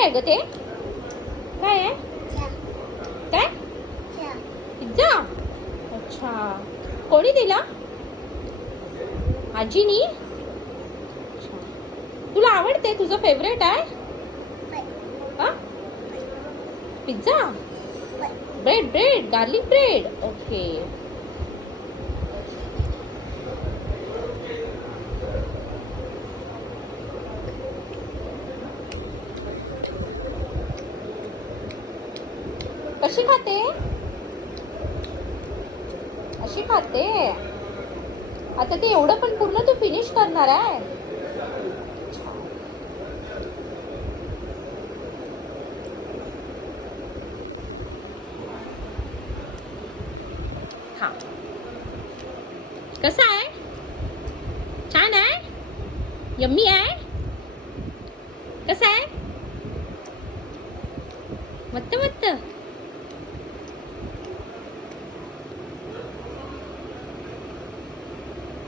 काय आहे ग ते? काय आहे? काय? पिझ्झा. अच्छा, कोणी दिला? आजीनी. अच्छा. तुला आवडते? तुझं फेवरेट आहे? हा, pizza. Bread garlic bread. Okay. कशी खाते? अशी खाते. आता ते एवढं पण पूर्ण तू फिनिश करणार आहे? हा. कसा आहे? छान आहे? यम्मी आहे? कसा आहे? मस्त मस्त.